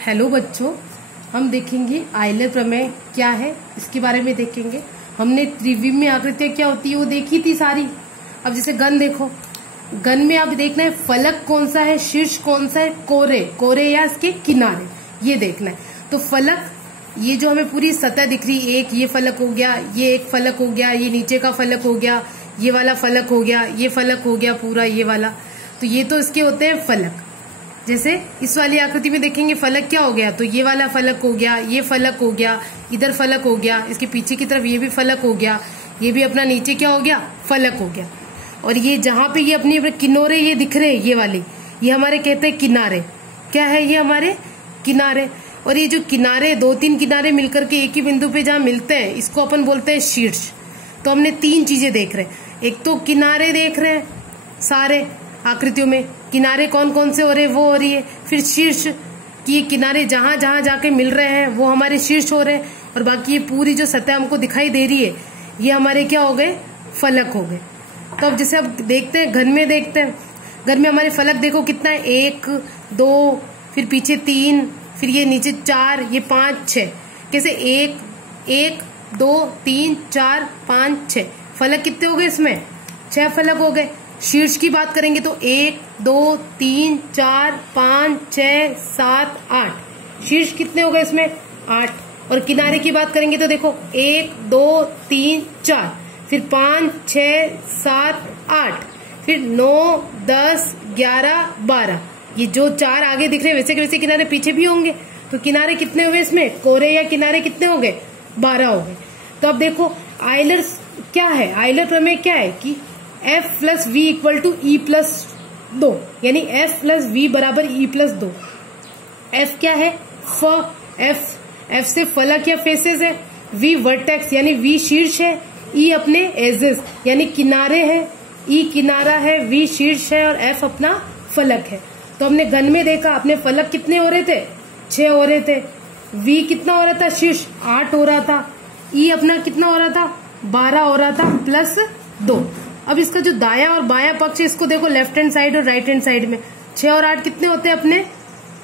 Hello बच्चों, हम देखेंगे आयलर प्रमेय क्या है इसके बारे में देखेंगे। हमने त्रिविमीय आकृतियां क्या होती है वो देखी थी सारी। अब जैसे गन देखो, गन में आप देखना है फलक कौन सा है, शीर्ष कौन सा है, कोरे कोरे या इसके किनारे, ये देखना है। तो फलक, ये जो हमें पूरी सतह दिख रही, एक ये फलक हो गया, ये एक फलक हो गया, ये नीचे का फलक हो गया, ये वाला फलक हो गया, ये फलक हो गया पूरा ये वाला। तो ये तो इसके होते हैं फलक। जैसे इस वाली आकृति में देखेंगे फलक क्या हो गया, तो ये वाला फलक हो गया, ये फलक हो गया, इधर फलक हो गया, इसके पीछे की तरफ ये भी फलक हो गया, ये भी अपना नीचे क्या हो गया, फलक हो गया। और ये जहां पे ये अपने किनारे ये दिख रहे हैं, ये वाले, ये हमारे कहते हैं किनारे। क्या है ये हमारे किनारे। और ये जो किनारे, दो तीन किनारे मिलकर के एक ही बिंदु पे जहां मिलते हैं, इसको अपन बोलते हैं शीर्ष। तो हमने तीन चीजें देख रहे हैं, एक तो किनारे देख रहे हैं सारे आकृतियों में, किनारे कौन कौन से हो रहे हैं वो हो रही है। फिर शीर्ष की ये किनारे जहां जहां जाके मिल रहे हैं वो हमारे शीर्ष हो रहे हैं। और बाकी ये पूरी जो सतह हमको दिखाई दे रही है ये हमारे क्या हो गए, फलक हो गए। तो अब जैसे अब देखते हैं घन में, देखते हैं घन में हमारे फलक देखो कितना है, 1 2, फिर पीछे 3, फिर ये नीचे 4, ये 5 6। कैसे 1 2 3 4 5 6 फलक कितने हो गए इसमें, 6 फलक हो गए। शीर्ष की बात करेंगे तो 1 2 3 4 5 6 7 8, शीर्ष कितने हो गए इसमें 8। और किनारे की बात करेंगे तो देखो 1 2 3 4, फिर 5 6 7 8, फिर 9 10 11 12। ये जो 4 आगे दिख रहे हैं वैसे के वैसे किनारे पीछे भी होंगे। तो किनारे कितने हुए इसमें, कोरे या किनारे कितने हो गए, 12 हो गए। तो अब देखो आयलर क्या है, आयलर प्रमेय क्या है कि F plus V equal to E plus 2, यानी F प्लस वी बराबर ई प्लस 2। F क्या है, F से फलक या फेसेस है, V वर्टेक्स यानी V शीर्ष है, E अपने एजेस यानी किनारे है, E किनारा है, V शीर्ष है और F अपना फलक है। तो हमने घन में देखा, अपने फलक कितने हो रहे थे, 6 हो रहे थे। V कितना हो रहा था, शीर्ष 8 हो रहा था। E अपना कितना हो रहा था, 12 हो रहा था प्लस 2। अब इसका जो दाया और बायां पक्ष है इसको देखो, लेफ्ट हैंड साइड और राइट हैंड साइड में 6 और 8 कितने होते हैं अपने,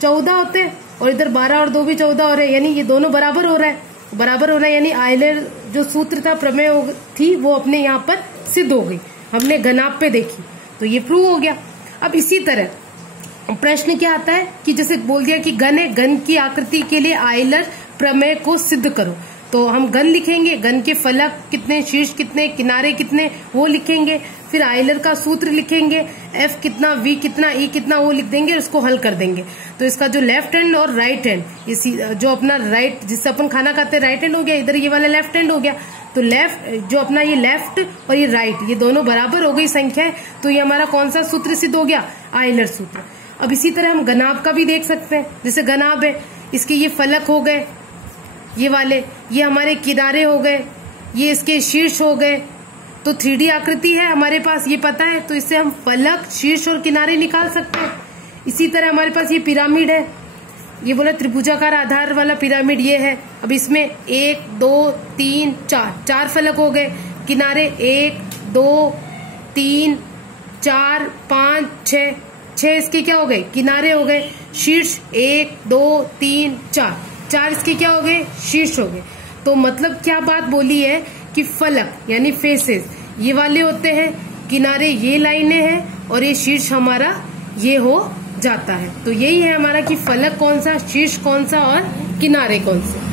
14 होते हैं। और इधर 12 और 2 भी 14 हो रहे हैं, यानी ये दोनों बराबर हो रहा है, बराबर हो रहा है। यानी आयलर जो सूत्र था, प्रमेय थी, वो अपने यहाँ पर सिद्ध हो गई। हमने घनाभ पे देखी तो ये प्रूव हो गया। अब इसी तरह प्रश्न क्या आता है कि जैसे बोल दिया कि घन है, घन की आकृति के लिए आयलर प्रमेय को सिद्ध करो। तो हम घन लिखेंगे, घन के फलक कितने, शीर्ष कितने, किनारे कितने, वो लिखेंगे। फिर आयलर का सूत्र लिखेंगे, F कितना, V कितना, E कितना, वो लिख देंगे और उसको हल कर देंगे। तो इसका जो लेफ्ट हैंड और राइट हैंड, इसी जो अपना राइट जिससे अपन खाना खाते हैं राइट हैंड हो गया, इधर ये वाला लेफ्ट हैंड हो गया। तो लेफ्ट जो अपना ये लेफ्ट और ये राइट, ये दोनों बराबर हो गई संख्या है। तो ये हमारा कौन सा सूत्र सिद्ध हो गया, आयलर सूत्र। अब इसी तरह हम घनाभ का भी देख सकते हैं। जैसे घनाभ है, इसके ये फलक हो गए, ये वाले, ये हमारे किनारे हो गए, ये इसके शीर्ष हो गए। तो 3D आकृति है हमारे पास, ये पता है, तो इससे हम फलक, शीर्ष और किनारे निकाल सकते हैं। इसी तरह हमारे पास ये पिरामिड है, ये बोला त्रिभुजाकार आधार वाला पिरामिड ये है। अब इसमें 1 2 3 4 फलक हो गए, किनारे 1 2 3 4 5 6 इसके क्या हो गए, किनारे हो गए। शीर्ष 1 2 3 4 इसके क्या हो गए, शीर्ष हो गए। तो मतलब क्या बात बोली है कि फलक यानी फेसेस ये वाले होते हैं, किनारे ये लाइनें हैं और ये शीर्ष हमारा ये हो जाता है। तो यही है हमारा कि फलक कौन सा, शीर्ष कौन सा और किनारे कौन से।